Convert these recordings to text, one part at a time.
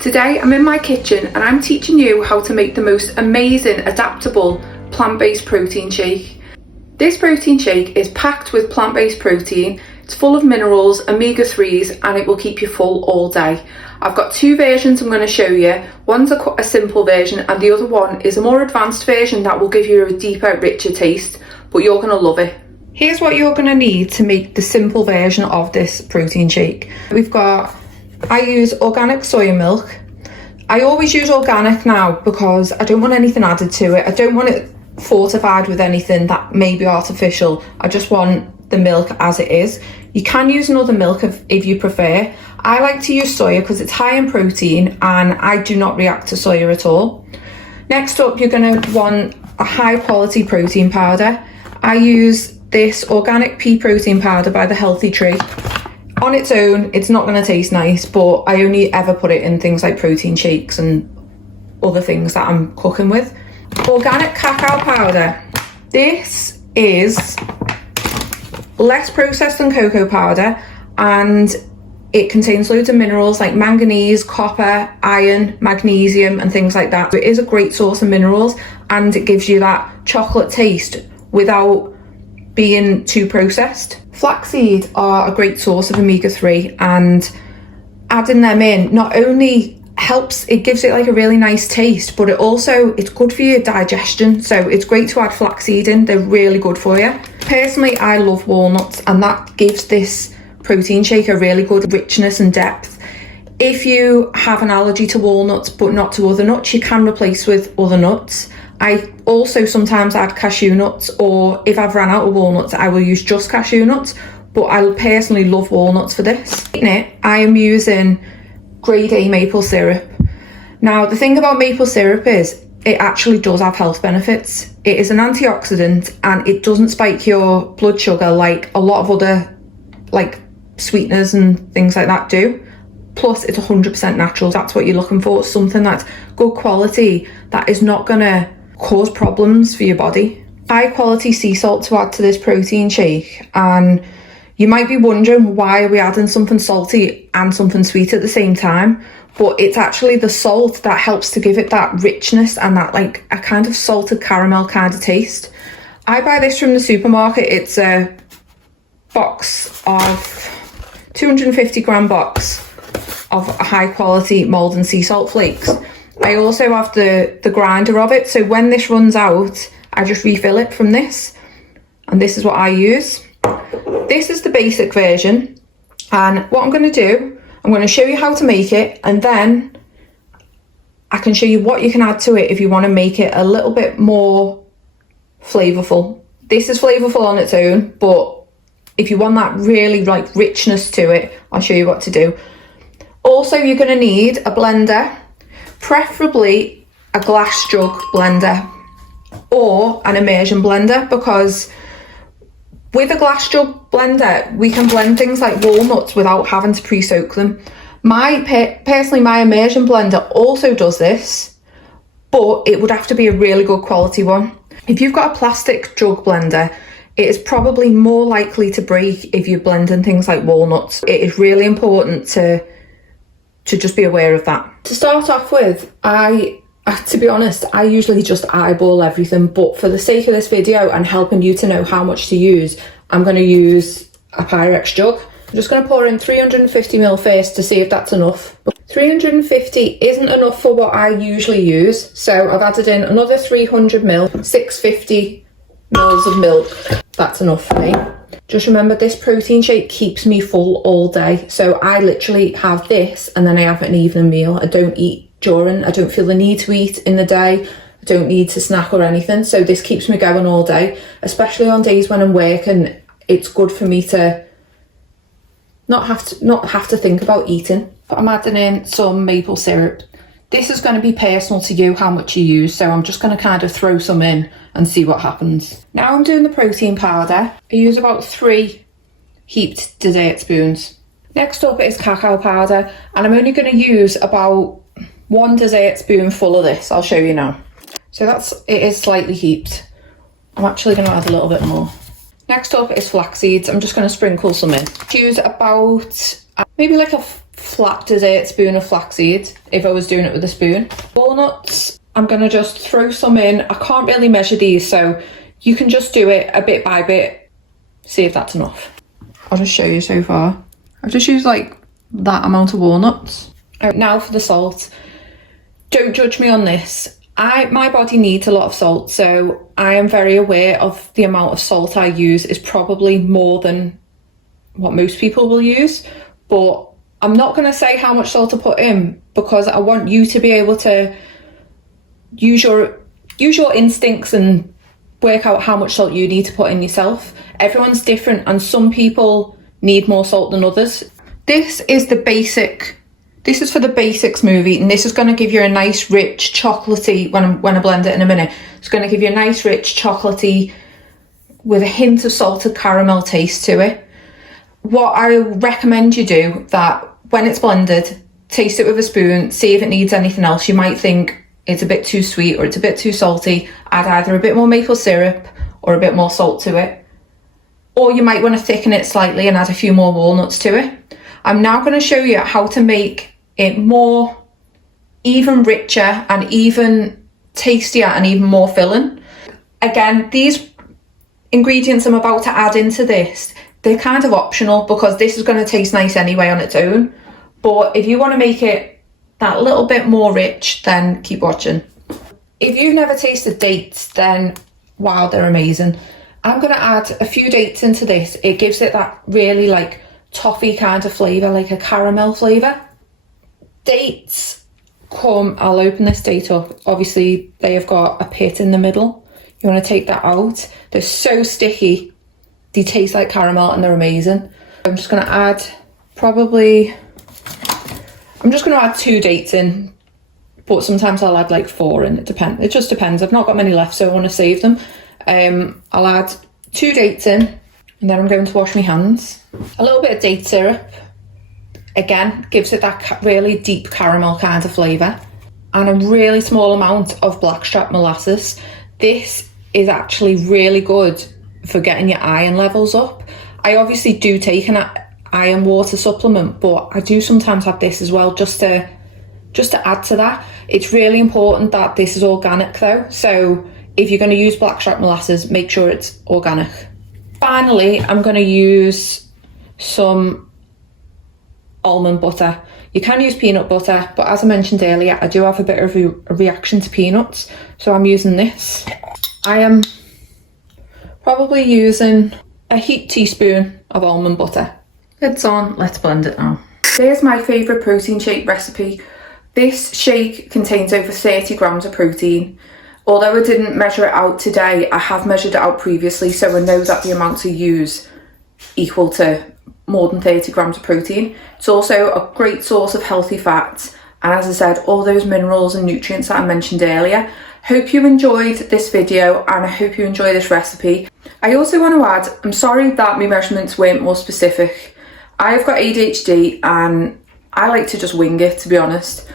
Today I'm in my kitchen and I'm teaching you how to make the most amazing, adaptable, plant-based protein shake. This protein shake is packed with plant-based protein, it's full of minerals, omega-3s, and it will keep you full all day. I've got two versions I'm going to show you. One's a simple version and the other one is a more advanced version that will give you a deeper, richer taste, but you're going to love it. Here's what you're going to need to make the simple version of this protein shake. I use organic soy milk. I always use organic now because I don't want anything added to it. I don't want it fortified with anything that may be artificial. I just want the milk as it is. You can use another milk if you prefer. I like to use soya because it's high in protein and I do not react to soya at all. Next up, you're going to want a high quality protein powder. I use this organic pea protein powder by the Healthy Tree. On its own, it's not going to taste nice, but I only ever put it in things like protein shakes and other things that I'm cooking with. Organic cacao powder. This is less processed than cocoa powder and it contains loads of minerals like manganese, copper, iron, magnesium and things like that. So it is a great source of minerals and it gives you that chocolate taste without being too processed. Flax seeds are a great source of omega-3 and adding them in not only helps, it gives it like a really nice taste, but it's good for your digestion. So it's great to add flaxseed in, they're really good for you. Personally, I love walnuts and that gives this protein shake a really good richness and depth. If you have an allergy to walnuts but not to other nuts, you can replace with other nuts. I also sometimes add cashew nuts, or if I've run out of walnuts, I will use just cashew nuts, but I personally love walnuts for this. In it, I am using grade A maple syrup. Now, the thing about maple syrup is it actually does have health benefits. It is an antioxidant and it doesn't spike your blood sugar like a lot of other like sweeteners and things like that do. Plus, it's 100% natural. That's what you're looking for, something that's good quality, that is not gonna cause problems for your body. High quality sea salt to add to this protein shake, and you might be wondering why are we adding something salty and something sweet at the same time, but it's actually the salt that helps to give it that richness and that like a kind of salted caramel kind of taste. I buy this from the supermarket. It's a box of 250 gram box of high quality Maldon sea salt flakes. I also have the grinder of it, so when this runs out, I just refill it from this, and this is what I use. This is the basic version, and what I'm going to do, I'm going to show you how to make it, and then I can show you what you can add to it if you want to make it a little bit more flavourful. This is flavourful on its own, but if you want that really like richness to it, I'll show you what to do. Also, you're going to need a blender, preferably a glass jug blender or an immersion blender, because with a glass jug blender we can blend things like walnuts without having to pre-soak them. Personally, my immersion blender also does this, but it would have to be a really good quality one. If you've got a plastic jug blender, it is probably more likely to break if you're blending things like walnuts. It is really important to just be aware of that. To start off with, to be honest, I usually just eyeball everything, but for the sake of this video and helping you to know how much to use, I'm going to use a Pyrex jug. I'm just going to pour in 350 ml first to see if that's enough. 350 isn't enough for what I usually use, so I've added in another 300 ml, 650 mils of milk. That's enough for me. Just remember, this protein shake keeps me full all day. So I literally have this and then I have an evening meal. I don't eat during, I don't feel the need to eat in the day. I don't need to snack or anything. So this keeps me going all day, especially on days when I'm working. It's good for me to not have to think about eating. But I'm adding in some maple syrup. This is going to be personal to you how much you use, so I'm just going to kind of throw some in and see what happens. Now I'm doing the protein powder. I use about 3 heaped dessert spoons. Next up is cacao powder, and I'm only going to use about 1 dessert spoon full of this. I'll show you now. So it is slightly heaped. I'm actually going to add a little bit more. Next up is flax seeds. I'm just going to sprinkle some in. Use about maybe like a flat dessert spoon of flaxseed if I was doing it with a spoon. Walnuts, I'm going to just throw some in. I can't really measure these, so you can just do it a bit by bit, see if that's enough. I'll just show you so far. I've just used like that amount of walnuts. Now for the salt. Don't judge me on this. My body needs a lot of salt, so I am very aware of the amount of salt I use is probably more than what most people will use, but I'm not going to say how much salt to put in because I want you to be able to use your instincts and work out how much salt you need to put in yourself. Everyone's different and some people need more salt than others. This is for the basic smoothie, and this is going to give you a nice rich chocolatey, when I blend it in a minute, it's going to give you a nice rich chocolatey with a hint of salted caramel taste to it. What I recommend you do, that when it's blended, taste it with a spoon, see if it needs anything else. You might think it's a bit too sweet or it's a bit too salty, add either a bit more maple syrup or a bit more salt to it. Or you might want to thicken it slightly and add a few more walnuts to it. I'm now going to show you how to make it more even richer and even tastier and even more filling. Again, these ingredients I'm about to add into this, they're kind of optional because this is going to taste nice anyway on its own. But if you want to make it that little bit more rich, then keep watching. If you've never tasted dates, then wow, they're amazing. I'm going to add a few dates into this. It gives it that really like toffee kind of flavour, like a caramel flavour. Dates I'll open this date up. Obviously they have got a pit in the middle. You want to take that out. They're so sticky. They taste like caramel and they're amazing. I'm just going to add 2 dates in, but sometimes I'll add like 4 in. It just depends. I've not got many left, so I want to save them. I'll add 2 dates in, and then I'm going to wash my hands. A little bit of date syrup. Again, gives it that really deep caramel kind of flavour. And a really small amount of blackstrap molasses. This is actually really good for getting your iron levels up. I obviously do take an iron water supplement, but I do sometimes have this as well just to add to that. It's really important that this is organic though, so if you're going to use blackstrap molasses, make sure it's organic. Finally, I'm going to use some almond butter. You can use peanut butter, but as I mentioned earlier, I do have a bit of a reaction to peanuts, so I'm using this. I am probably using a heaped teaspoon of almond butter. It's on, let's blend it now. Here's my favourite protein shake recipe. This shake contains over 30 grams of protein. Although I didn't measure it out today, I have measured it out previously, so I know that the amount to use equal to more than 30 grams of protein. It's also a great source of healthy fats, and as I said, all those minerals and nutrients that I mentioned earlier. Hope you enjoyed this video and I hope you enjoy this recipe. I also want to add, I'm sorry that my measurements weren't more specific. I've got ADHD and I like to just wing it, to be honest.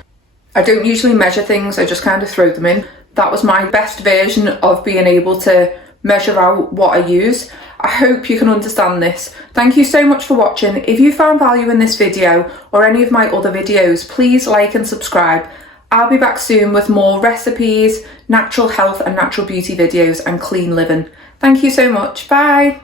I don't usually measure things, I just kind of throw them in. That was my best version of being able to measure out what I use. I hope you can understand this. Thank you so much for watching. If you found value in this video or any of my other videos, please like and subscribe. I'll be back soon with more recipes, natural health and natural beauty videos and clean living. Thank you so much. Bye.